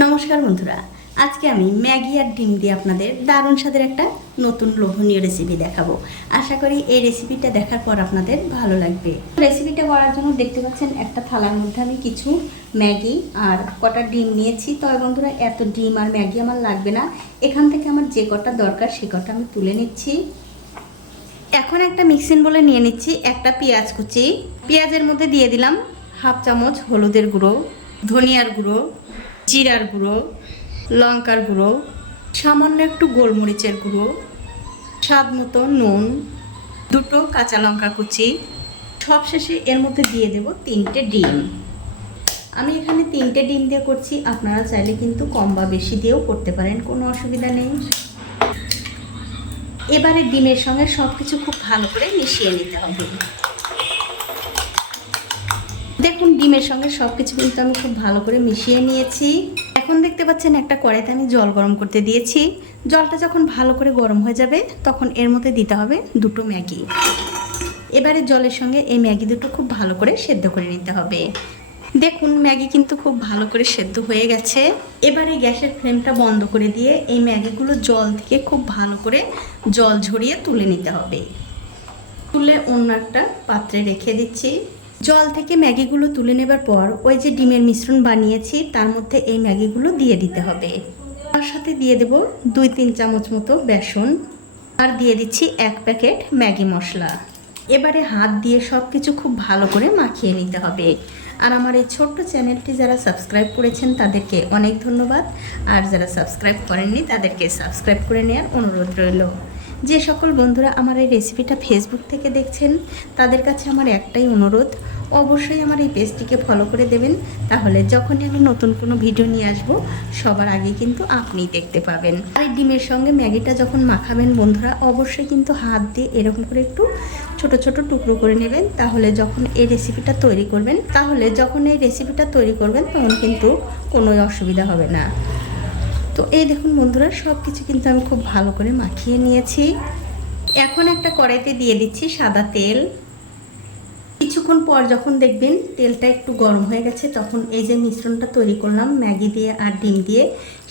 নমস্কার বন্ধুরা, আজকে আমি ম্যাগি আর ডিম দিয়ে আপনাদের দারুণ স্বাদের একটা নতুন লোভনীয় রেসিপি দেখাবো। আশা করি এই রেসিপিটা দেখার পর আপনাদের ভালো লাগবে। রেসিপিটা করার জন্য দেখতে পাচ্ছেন একটা থালার মধ্যে আমি কিছু ম্যাগি আর কটা ডিম নিয়েছি। তবে বন্ধুরা, এত ডিম আর ম্যাগি আমার লাগবে না, এখান থেকে আমার যে কটা দরকার সে কটা আমি তুলে নিচ্ছি। এখন একটা মিক্সিং বলে নিয়ে নিচ্ছি একটা পেঁয়াজ কুচি। পেঁয়াজের মধ্যে দিয়ে দিলাম হাফ চামচ হলুদের গুঁড়ো, ধনিয়ার গুঁড়ো, জিরার গুঁড়ো, লঙ্কার গুঁড়ো, সামান্য একটু গোলমরিচের গুঁড়ো, স্বাদ মতো নুন, দুটো কাঁচা লঙ্কা কুচি। সবশেষে এর মধ্যে দিয়ে দেব 3টে ডিম। আমি এখানে 3টে ডিম দিয়ে করছি, আপনারা চাইলে কিন্তু কম বা বেশি দিয়েও করতে পারেন, কোনো অসুবিধা নেই। এবারে ডিমের সঙ্গে সব কিছু খুব ভালো করে মিশিয়ে নিতে হবে। দেখুন, ডিমের সঙ্গে সব কিছু কিন্তু আমি খুব ভালো করে মিশিয়ে নিয়েছি। এখন দেখতে পাচ্ছেন একটা কড়াইতে আমি জল গরম করতে দিয়েছি। জলটা যখন ভালো করে গরম হয়ে যাবে তখন এর মধ্যে দিতে হবে দুটো ম্যাগি। এবারে জলের সঙ্গে এই ম্যাগি দুটো খুব ভালো করে সেদ্ধ করে নিতে হবে। দেখুন, ম্যাগি কিন্তু খুব ভালো করে সেদ্ধ হয়ে গেছে। এবারে গ্যাসের ফ্লেমটা বন্ধ করে দিয়ে এই ম্যাগিগুলো জল থেকে খুব ভালো করে জল ঝরিয়ে তুলে নিতে হবে। তুলে অন্য একটা পাত্রে রেখে দিচ্ছি। জল থেকে ম্যাগিগুলো তুলে নেবার পর ওই যে ডিমের মিশ্রণ বানিয়েছি তার মধ্যে এই ম্যাগিগুলো দিয়ে দিতে হবে। তার সাথে দিয়ে দেব 2-3 চামচ মতো বেসন, আর দিয়ে দিচ্ছি 1 প্যাকেট ম্যাগি মশলা। এবারে হাত দিয়ে সব কিছু খুব ভালো করে মাখিয়ে নিতে হবে। আর আমার এই ছোট্ট চ্যানেলটি যারা সাবস্ক্রাইব করেছেন তাদেরকে অনেক ধন্যবাদ, আর যারা সাবস্ক্রাইব করেননি তাদেরকে সাবস্ক্রাইব করে নেওয়ার অনুরোধ রইল। যে সকল বন্ধুরা আমার এই রেসিপিটা ফেসবুক থেকে দেখছেন তাদের কাছে আমার একটাই অনুরোধ, অবশ্যই আমার এই পেজটিকে ফলো করে দেবেন। তাহলে যখনই আমি নতুন কোনো ভিডিও নিয়ে আসব সবার আগে কিন্তু আপনিই দেখতে পাবেন। আর এই ডিমের সঙ্গে ম্যাগিটা যখন মাখাবেন বন্ধুরা, অবশ্যই কিন্তু হাত দিয়ে এরকম করে একটু ছোট ছোট টুকরো করে নেবেন। তাহলে যখন এই রেসিপিটা তৈরি করবেন তখন কিন্তু কোনো অসুবিধা হবে না। তো এই দেখুন বন্ধুরা, সব কিছু কিন্তু আমি খুব ভালো করে মাখিয়ে নিয়েছি। এখন একটা কড়াইতে দিয়ে দিচ্ছি সাদা তেল। কিছুক্ষণ পর যখন দেখবেন তেলটা একটু গরম হয়ে গেছে তখন এই যে মিশ্রণটা তৈরি করলাম ম্যাগি দিয়ে আর ডিম দিয়ে,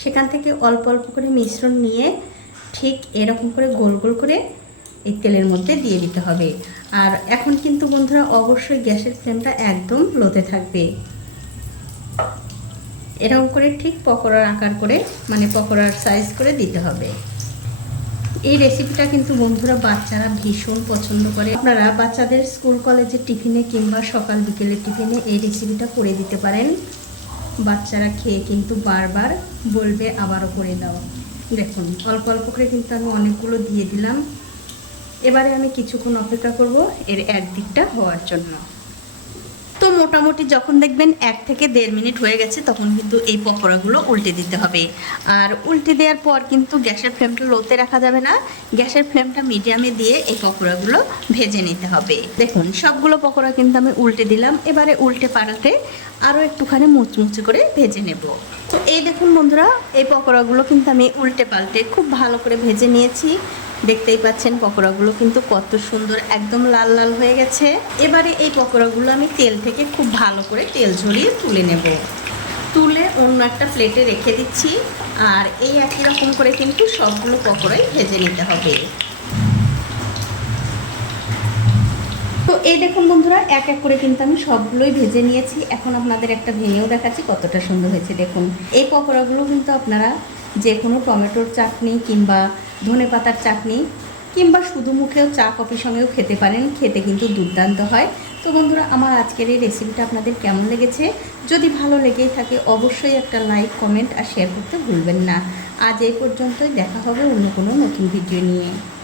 সেখান থেকে অল্প অল্প করে মিশ্রণ নিয়ে ঠিক এরকম করে গোল গোল করে এই তেলের মধ্যে দিয়ে দিতে হবে। আর এখন কিন্তু বন্ধুরা অবশ্যই গ্যাসের ফ্লেমটা একদম লোতে থাকবে। এরকম করে ঠিক পকোড়ার আকার করে, মানে পকোড়ার সাইজ করে দিতে হবে। এই রেসিপিটা কিন্তু বন্ধুরা বাচ্চারা ভীষণ পছন্দ করে। আপনারা বাচ্চাদের স্কুল কলেজের টিফিনে কিংবা সকাল বিকেলের টিফিনে এই রেসিপিটা করে দিতে পারেন। বাচ্চারা খেয়ে কিন্তু বারবার বলবে আবারও করে দাও। দেখুন, অল্প অল্প করে কিন্তু আমি অনেকগুলো দিয়ে দিলাম। এবারে আমি কিছুক্ষণ অপেক্ষা করব এর একদিকটা হওয়ার জন্য। তো মোটামুটি যখন দেখবেন 1 থেকে 1.5 মিনিট হয়ে গেছে তখন কিন্তু এই পকোড়াগুলো উল্টে দিতে হবে। আর উল্টে দেওয়ার পর কিন্তু গ্যাসের ফ্লেমটা লোতে রাখা যাবে না, গ্যাসের ফ্লেমটা মিডিয়ামে দিয়ে এই পকোড়াগুলো ভেজে নিতে হবে। দেখুন, সবগুলো পকোড়া কিন্তু আমি উল্টে দিলাম। এবারে উল্টে পাল্টে আরও একটুখানি মুচমুচে করে ভেজে নেব। তো এই দেখুন বন্ধুরা, এই পকোড়াগুলো কিন্তু আমি উল্টে পাল্টে খুব ভালো করে ভেজে নিয়েছি। দেখতেই পাচ্ছেন পকোড়াগুলো কিন্তু কত সুন্দর একদম লাল লাল হয়ে গেছে। এবারে এই পকোড়াগুলো আমি তেল থেকে খুব ভালো করে তেল ঝরিয়ে তুলে নেব। তুলে অন্য একটা প্লেটে রেখে দিচ্ছি। আর এই একই রকম করে কিন্তু সবগুলো পকোড়াই ভেজে নিতে হবে। তো এই দেখুন বন্ধুরা, এক এক করে কিন্তু আমি সবগুলোই ভেজে নিয়েছি। এখন আপনাদের একটা ভেঙেও দেখাচ্ছি কতটা সুন্দর হয়েছে। দেখুন, এই পকোড়াগুলো কিন্তু আপনারা যে কোনো টমেটোর চাটনি কিংবা ধনেপাতার চাটনি কিংবা শুধু মুখেও চা কফির সঙ্গেও খেতে পারেন, খেতে কিন্তু দুর্দান্ত হয়। তো বন্ধুরা, আমার আজকের এই রেসিপিটা আপনাদের কেমন লেগেছে? যদি ভালো লেগেই থাকে অবশ্যই একটা লাইক, কমেন্ট আর শেয়ার করতে ভুলবেন না। আজ এই পর্যন্তই, দেখা হবে অন্য কোনো নতুন ভিডিও নিয়ে।